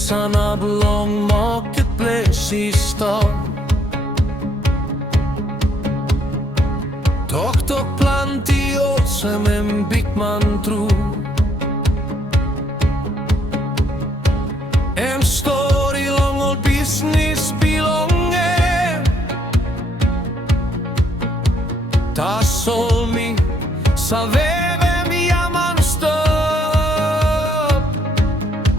sana belong marketplace stop. Toktok planti som en man tror. En story long old business belonge. Ta solmi saveve mi giaman stop.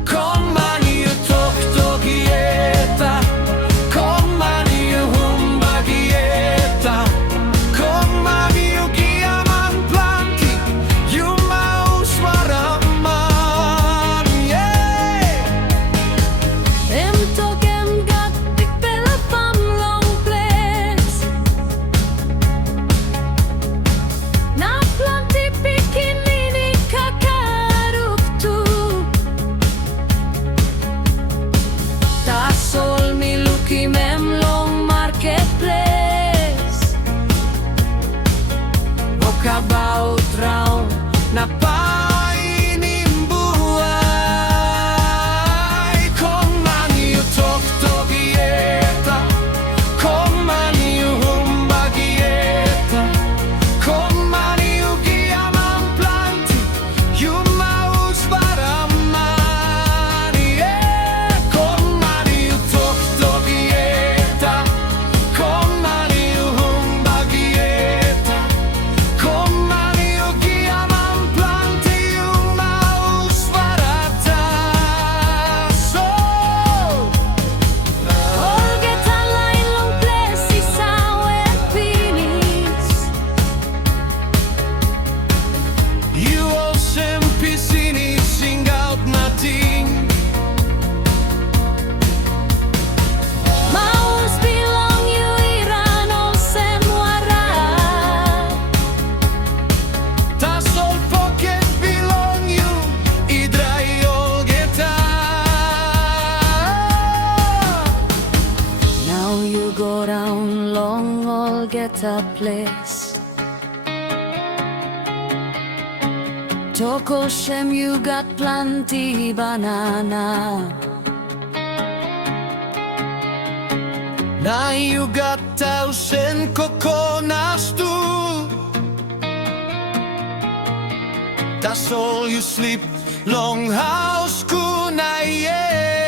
Kon Man ju toktok ieta. Kon Man ju humbak ieta. Kon Man ju giaman planti. Ju maus wara man, yeah. Em tok em gat big bella pam long place. Na planti pikin ini kakaruk tu. Ta sol mi luki mem long marketplace. Walkabout round na painim buhay. Kon Man ju toktok ieta. Kon Man ju humbak ieta. Kon Man ju giaman planti. Ju maus wara man, yeah. Kon Man ju toktok ieta. Kon Man ju humbak ieta. Kon Man ju giaman planti. Ju maus wara so. Olget alla in long place i sawe pinis. You all sem pisini sing out nothing. Maus belong you iran ol sem wara. Ta sol pocket belong you idrai olgeta. Now you go down long Olgeta place. Toko shem you got plenty banana. Now you got thousand coconuts too. That's all you sleep long house kunai, yeah.